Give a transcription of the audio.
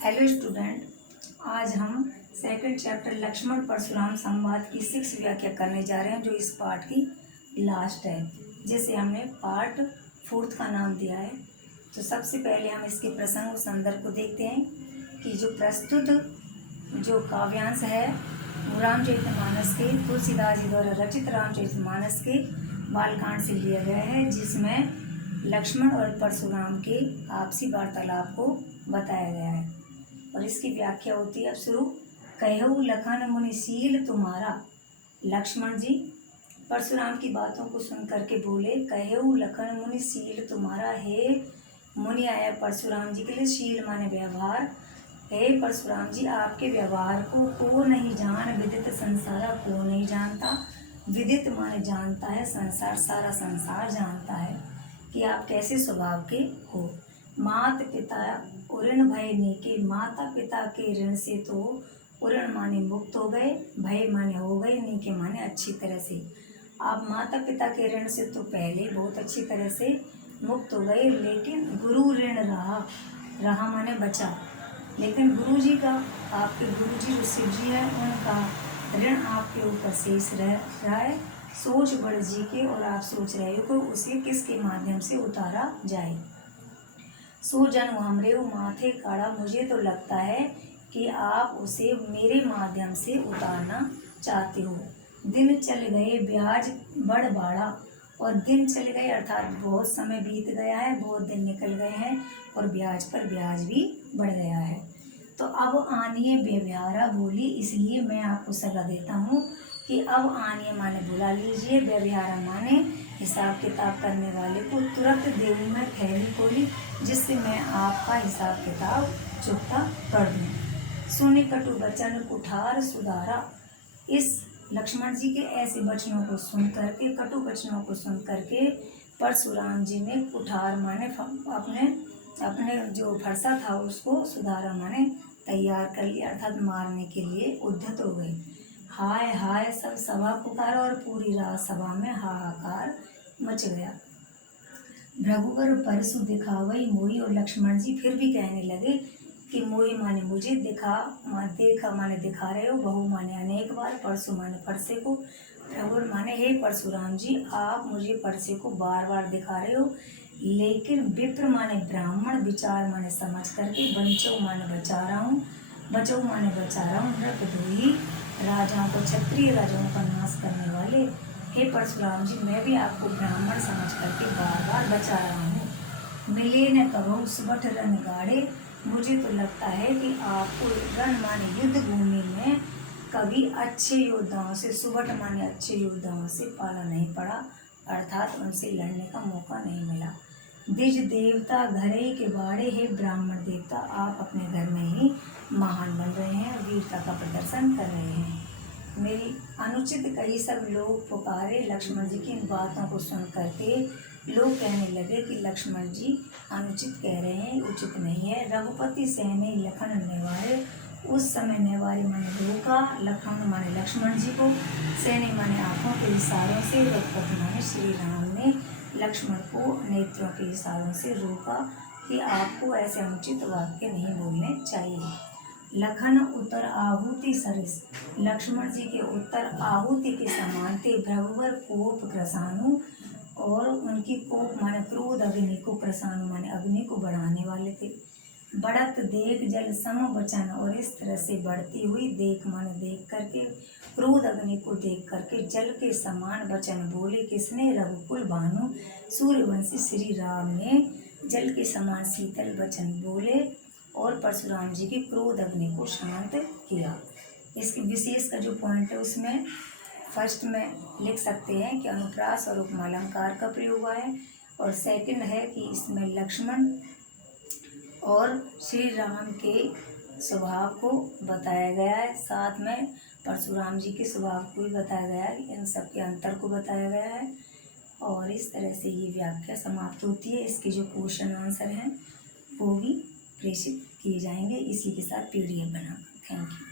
Hello student, आज हम second chapter Lakshman Parshuram संवाद की 6 व्याख्या करने जा रहे हैं, जो इस पार्ट की लास्ट है, जिसे हमने पार्ट 4 का नाम दिया है। तो सबसे पहले हम इसके प्रसंग और संदर्भ को देखते हैं कि जो प्रस्तुत जो काव्यांश है वो रामचरितमानस के तुलसीदास जी द्वारा रचित रामचरितमानस के बालकांड से लिया गया है, जिसमें लक्ष्मण और परशुराम के आपसी वार्तालाप को बताया गया है। और इसकी व्याख्या होती है, अब शुरू। कहऊ लखन मुनिशील तुम्हारा। लक्ष्मण जी परशुराम की बातों को सुन करके बोले, कहऊ लखन मुनिशील तुम्हारा। हे मुनि आया परशुराम जी के लिए, शील माने व्यवहार। हे परशुराम जी, आपके व्यवहार को नहीं जान, विदित संसार को नहीं जानता। विदित माने जानता है, संसार सारा संसार जानता है कि आप कैसे स्वभाव के हो। मात पिता ऋण भय नीके। माता पिता के ऋण से तो ऋण माने मुक्त हो गए, भय माने हो गए, नीके माने अच्छी तरह से। आप माता पिता के ऋण से तो पहले बहुत अच्छी तरह से मुक्त हो गए, लेकिन गुरु ऋण रहा माने बचा। लेकिन गुरु जी का, आपके गुरु जी जो शिव जी है, उनका ऋण आपके ऊपर शेष रह रहा है। सोच बढ़ जी के, और आप सोच रहे हो कि उसे किसके माध्यम से उतारा जाए। सो जन हमरे माथे काड़ा। मुझे तो लगता है कि आप उसे मेरे माध्यम से उतारना चाहते हो। दिन चल गए ब्याज बढ़ बाड़ा। और दिन चल गए अर्थात बहुत समय बीत गया है, बहुत दिन निकल गए हैं, और ब्याज पर ब्याज भी बढ़ गया है। तो अब आनिए व्यवहारा बोली, इसलिए मैं आपको सलाह देता हूँ कि अब आनिए माने बुला लीजिए, व्यवहारा माने हिसाब किताब करने वाले को तुरंत देऊँ मैं थैली खोली, जिससे मैं आपका हिसाब किताब चुकता कर दूँ। सुने कटु वचन कुठार सुधारा। इस लक्ष्मण जी के ऐसे वचनों को सुन करके, कटु वचनों को सुन करके परशुराम जी ने कुठार माने अपने जो फरसा था उसको सुधारा माने तैयार कर लिया, अर्थात मारने के लिए उद्यत हो गए। हाय हाय सब सभा पुकारा, और पूरी रात सभा में हाहाकार मच गया। भृगुवर परसु दिखावई मोही। और लक्ष्मण जी फिर भी कहने लगे कि मोही माने मुझे, देखा माने दिखा रहे हो, बहु माने अनेक बार, परसु माने परसे को। भृगुवर माने हे परशुराम जी, आप मुझे परसे को बार बार दिखा रहे हो, लेकिन विप्र माने ब्राह्मण, विचार माने समझ करके, बंचो माने बचा रहा हूँ, बचो माने बचा रहा हूँ, नृपद्रोही राजाओं को, क्षत्रिय राजाओं का नाश करने वाले हे परशुराम जी, मैं भी आपको ब्राह्मण समझ करके बार बार बचा रहा हूँ। मिले न कबहु सुबठ रण गाड़े। मुझे तो लगता है कि आपको रण माने युद्ध भूमि में कभी अच्छे योद्धाओं से, सुबठ माने अच्छे योद्धाओं से पाला नहीं पड़ा, अर्थात उनसे लड़ने का मौका नहीं मिला। द्विज देवता घरे के बाड़े। हे ब्राह्मण देवता, आप अपने घर में ही महान बन रहे हैं, वीरता का प्रदर्शन कर रहे हैं। मेरी अनुचित कही सब लोग पुकारे। लक्ष्मण जी की इन बातों को सुन करके लोग कहने लगे कि लक्ष्मण जी अनुचित कह रहे हैं, उचित नहीं है। रघुपति सहने लखन नेवारे। उस समय नेवारे माने रोका, लखन माने लक्ष्मण जी को, सहने माने आंखों के इशारों से, रघुपति माने श्री राम ने लक्ष्मण को नेत्रों के इशारों से रोका कि आपको ऐसे अनुचित वाक्य नहीं बोलने चाहिए। लखन उत्तर आहुति सरिस। लक्ष्मण जी के उत्तर आहुति के समान थे। भृगुवर कोप कृशानु, और उनकी कोप माने क्रोध अग्नि को, कृशानु माने अग्नि को बढ़ाने वाले थे। बढ़त देख जल सम वचन। और इस तरह से बढ़ती हुई देख माने देख करके, क्रोध अग्नि को देख करके जल के समान वचन बोले। किसने? रघुकुल भानु सूर्यवंशी श्री राम ने जल के समान शीतल वचन बोले और परशुराम जी के क्रोध अग्नि को शांत किया। इसके विशेष का जो पॉइंट है उसमें फर्स्ट में लिख सकते हैं कि अनुप्रास और उपमालंकार का प्रयोग हुआ है, और सेकंड है कि इसमें लक्ष्मण और श्री राम के स्वभाव को बताया गया है, साथ में परशुराम जी के स्वभाव को भी बताया गया है, इन सब के अंतर को बताया गया है। और इस तरह से ये व्याख्या समाप्त होती है। इसके जो क्वेश्चन आंसर हैं वो भी प्रेषित किए जाएंगे इसी के साथ PDF बनाकर। Thank you.